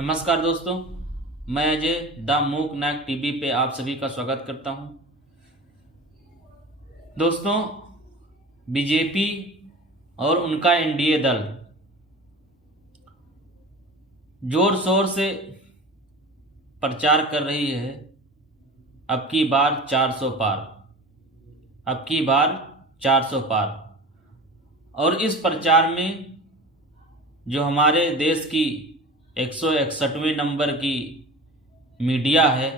नमस्कार दोस्तों, मैं अजय द मूक नायक टीवी पे आप सभी का स्वागत करता हूं। दोस्तों, बीजेपी और उनका एनडीए दल जोर शोर से प्रचार कर रही है। अब की बार 400 पार, अब की बार 400 पार। और इस प्रचार में जो हमारे देश की 161वें नंबर की मीडिया है,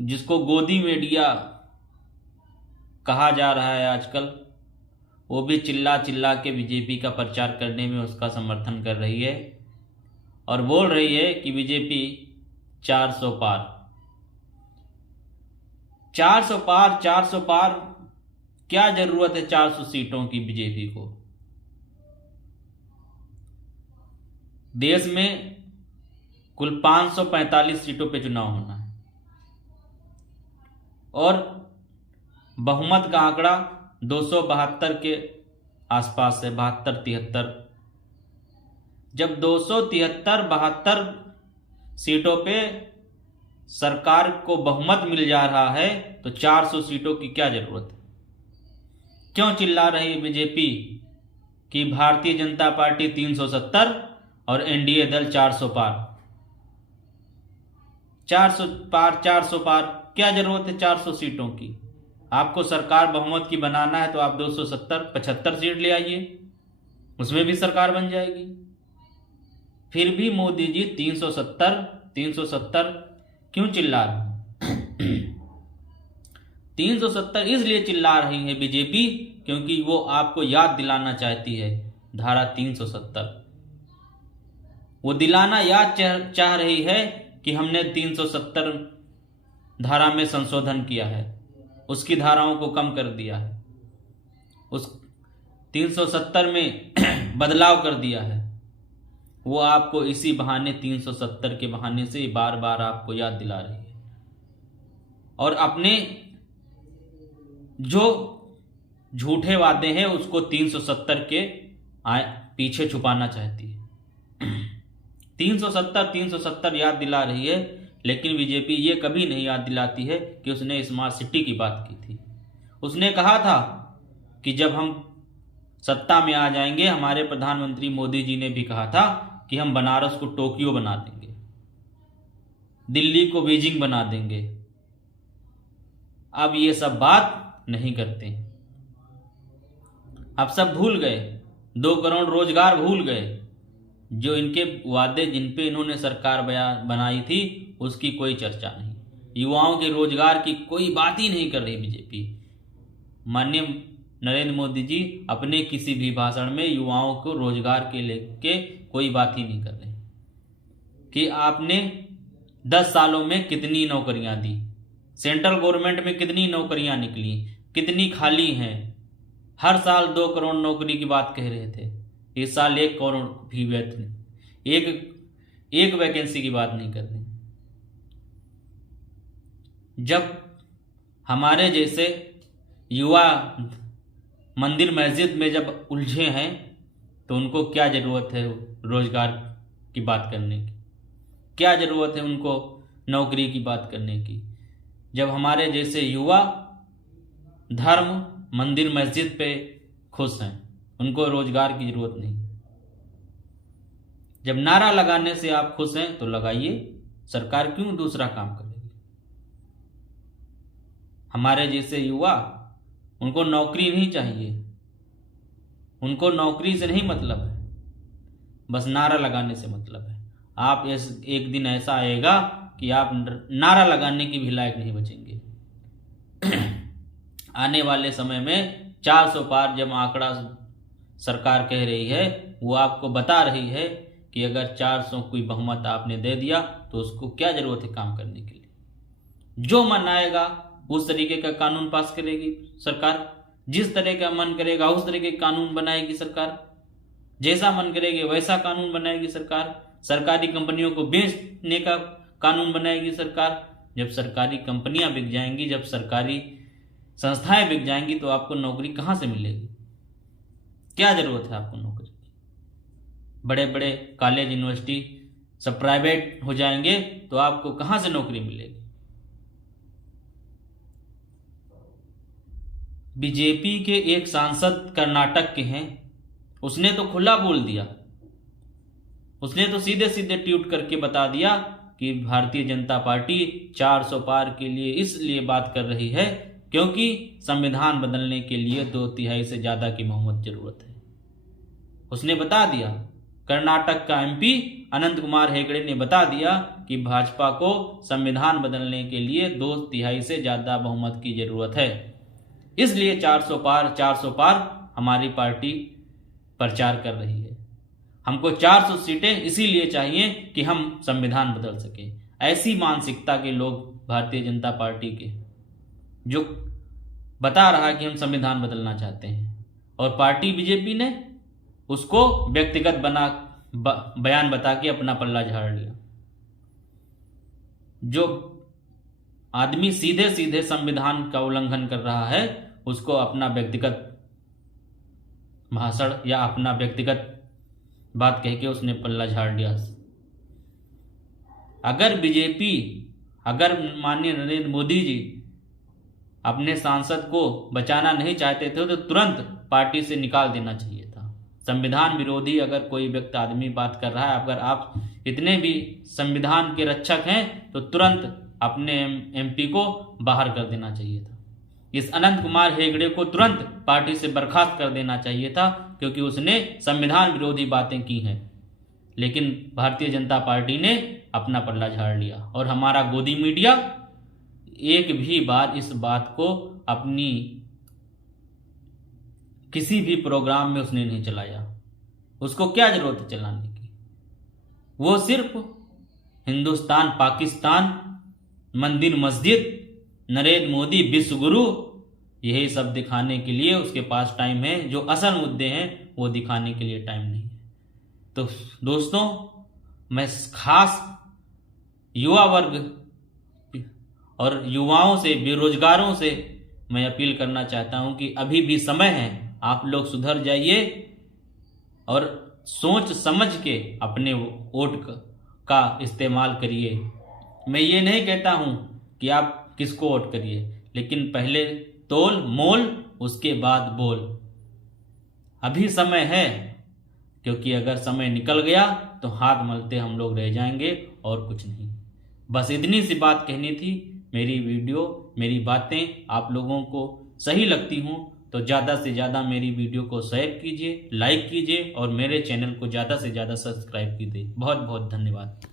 जिसको गोदी मीडिया कहा जा रहा है आजकल, वो भी चिल्ला चिल्ला के बीजेपी का प्रचार करने में उसका समर्थन कर रही है और बोल रही है कि बीजेपी 400 पार, 400 पार, 400 पार। क्या जरूरत है 400 सीटों की बीजेपी को? देश में कुल 545 सीटों पे चुनाव होना है और बहुमत का आंकड़ा 272 के आसपास है, 72-73। जब 273-72 सीटों पे सरकार को बहुमत मिल जा रहा है तो 400 सीटों की क्या जरूरत है? क्यों चिल्ला रही है बीजेपी कि भारतीय जनता पार्टी 370 और एनडीए दल 400 पार, 400 पार, 400 पार? क्या जरूरत है 400 सीटों की? आपको सरकार बहुमत की बनाना है तो आप 270-75 सीट ले आइए, उसमें भी सरकार बन जाएगी। फिर भी मोदी जी 370 क्यों चिल्ला रहे हैं? 370 इसलिए चिल्ला रही है बीजेपी क्योंकि वो आपको याद दिलाना चाहती है धारा 370। वो दिलाना याद चाह रही है कि हमने 370 धारा में संशोधन किया है, उसकी धाराओं को कम कर दिया है, उस 370 में बदलाव कर दिया है। वो आपको इसी बहाने 370 के बहाने से बार बार आपको याद दिला रही है और अपने जो झूठे वादे हैं उसको 370 के पीछे छुपाना चाहती है। 370 याद दिला रही है, लेकिन बीजेपी ये कभी नहीं याद दिलाती है कि उसने स्मार्ट सिटी की बात की थी। उसने कहा था कि जब हम सत्ता में आ जाएंगे, हमारे प्रधानमंत्री मोदी जी ने भी कहा था कि हम बनारस को टोक्यो बना देंगे, दिल्ली को बीजिंग बना देंगे। अब ये सब बात नहीं करते, अब सब भूल गए। 2 करोड़ रोजगार भूल गए। जो इनके वादे, जिन पे इन्होंने सरकार बनाई थी, उसकी कोई चर्चा नहीं। युवाओं के रोजगार की कोई बात ही नहीं कर रही बीजेपी। माननीय नरेंद्र मोदी जी अपने किसी भी भाषण में युवाओं को रोजगार के लेके कोई बात ही नहीं कर रहे कि आपने 10 सालों में कितनी नौकरियां दी, सेंट्रल गवर्नमेंट में कितनी नौकरियां निकली, कितनी खाली हैं। हर साल 2 करोड़ नौकरी की बात कह रहे थे, इस साल 1 करोड़ भी एक वैकेंसी की बात नहीं कर रहे। जब हमारे जैसे युवा मंदिर मस्जिद में जब उलझे हैं तो उनको क्या जरूरत है रोजगार की बात करने की? क्या जरूरत है उनको नौकरी की बात करने की? जब हमारे जैसे युवा धर्म मंदिर मस्जिद पे खुश हैं, उनको रोजगार की जरूरत नहीं। जब नारा लगाने से आप खुश हैं तो लगाइए, सरकार क्यों दूसरा काम करेगी? हमारे जैसे युवा, उनको नौकरी नहीं चाहिए, उनको नौकरी से नहीं मतलब है, बस नारा लगाने से मतलब है। आप एक दिन ऐसा आएगा कि आप नारा लगाने की भी लायक नहीं बचेंगे। आने वाले समय में 400 पार जब आंकड़ा सरकार कह रही है, वो आपको बता रही है कि अगर 400 कोई बहुमत आपने दे दिया तो उसको क्या जरूरत है काम करने के लिए? जो मन आएगा उस तरीके का कानून पास करेगी सरकार, जिस तरह का मन करेगा उस तरीके का कानून बनाएगी सरकार, जैसा मन करेगी वैसा कानून बनाएगी सरकार। सरकारी कंपनियों को बेचने का कानून बनाएगी सरकार। जब सरकारी कंपनियां बिक जाएंगी, जब सरकारी संस्थाएं बिक जाएंगी तो आपको नौकरी कहां से मिलेगी? क्या जरूरत है आपको नौकरी की? बड़े बड़े कॉलेज यूनिवर्सिटी सब प्राइवेट हो जाएंगे तो आपको कहाँ से नौकरी मिलेगी। बीजेपी के एक सांसद कर्नाटक के हैं, उसने तो खुला बोल दिया, उसने तो सीधे सीधे ट्वीट करके बता दिया कि भारतीय जनता पार्टी 400 पार के लिए इसलिए बात कर रही है क्योंकि संविधान बदलने के लिए 2/3 से ज्यादा की बहुमत जरूरत है। उसने बता दिया, कर्नाटक का एमपी अनंत कुमार हेगड़े ने बता दिया कि भाजपा को संविधान बदलने के लिए 2/3 से ज्यादा बहुमत की जरूरत है, इसलिए 400 पार हमारी पार्टी प्रचार कर रही है। हमको 400 सीटें इसीलिए चाहिए कि हम संविधान बदल सके। ऐसी मानसिकता के लोग भारतीय जनता पार्टी के, जो बता रहा है कि हम संविधान बदलना चाहते हैं, और पार्टी बीजेपी ने उसको व्यक्तिगत बयान बता के अपना पल्ला झाड़ लिया। जो आदमी सीधे सीधे संविधान का उल्लंघन कर रहा है उसको अपना व्यक्तिगत भाषण या अपना व्यक्तिगत बात कह के उसने पल्ला झाड़ लिया। अगर माननीय नरेंद्र मोदी जी अपने सांसद को बचाना नहीं चाहते थे तो तुरंत पार्टी से निकाल देना चाहिए था। संविधान विरोधी अगर कोई व्यक्ति आदमी बात कर रहा है, अगर आप इतने भी संविधान के रक्षक हैं तो तुरंत अपने एमपी को बाहर कर देना चाहिए था। इस अनंत कुमार हेगड़े को तुरंत पार्टी से बर्खास्त कर देना चाहिए था क्योंकि उसने संविधान विरोधी बातें की हैं। लेकिन भारतीय जनता पार्टी ने अपना पल्ला झाड़ लिया और हमारा गोदी मीडिया एक भी बार इस बात को अपनी किसी भी प्रोग्राम में उसने नहीं चलाया। उसको क्या जरूरत है चलाने की? वो सिर्फ हिंदुस्तान पाकिस्तान, मंदिर मस्जिद, नरेंद्र मोदी विश्व गुरु, यही सब दिखाने के लिए उसके पास टाइम है। जो असल मुद्दे हैं वो दिखाने के लिए टाइम नहीं है। तो दोस्तों, मैं खास युवा वर्ग और युवाओं से, बेरोजगारों से मैं अपील करना चाहता हूं कि अभी भी समय है, आप लोग सुधर जाइए और सोच समझ के अपने वोट का इस्तेमाल करिए। मैं ये नहीं कहता हूं कि आप किसको वोट करिए, लेकिन पहले तोल मोल उसके बाद बोल। अभी समय है, क्योंकि अगर समय निकल गया तो हाथ मलते हम लोग रह जाएंगे और कुछ नहीं। बस इतनी सी बात कहनी थी। मेरी वीडियो, मेरी बातें आप लोगों को सही लगती हूँ तो ज़्यादा से ज़्यादा मेरी वीडियो को शेयर कीजिए, लाइक कीजिए और मेरे चैनल को ज़्यादा से ज़्यादा सब्सक्राइब कीजिए। बहुत बहुत धन्यवाद।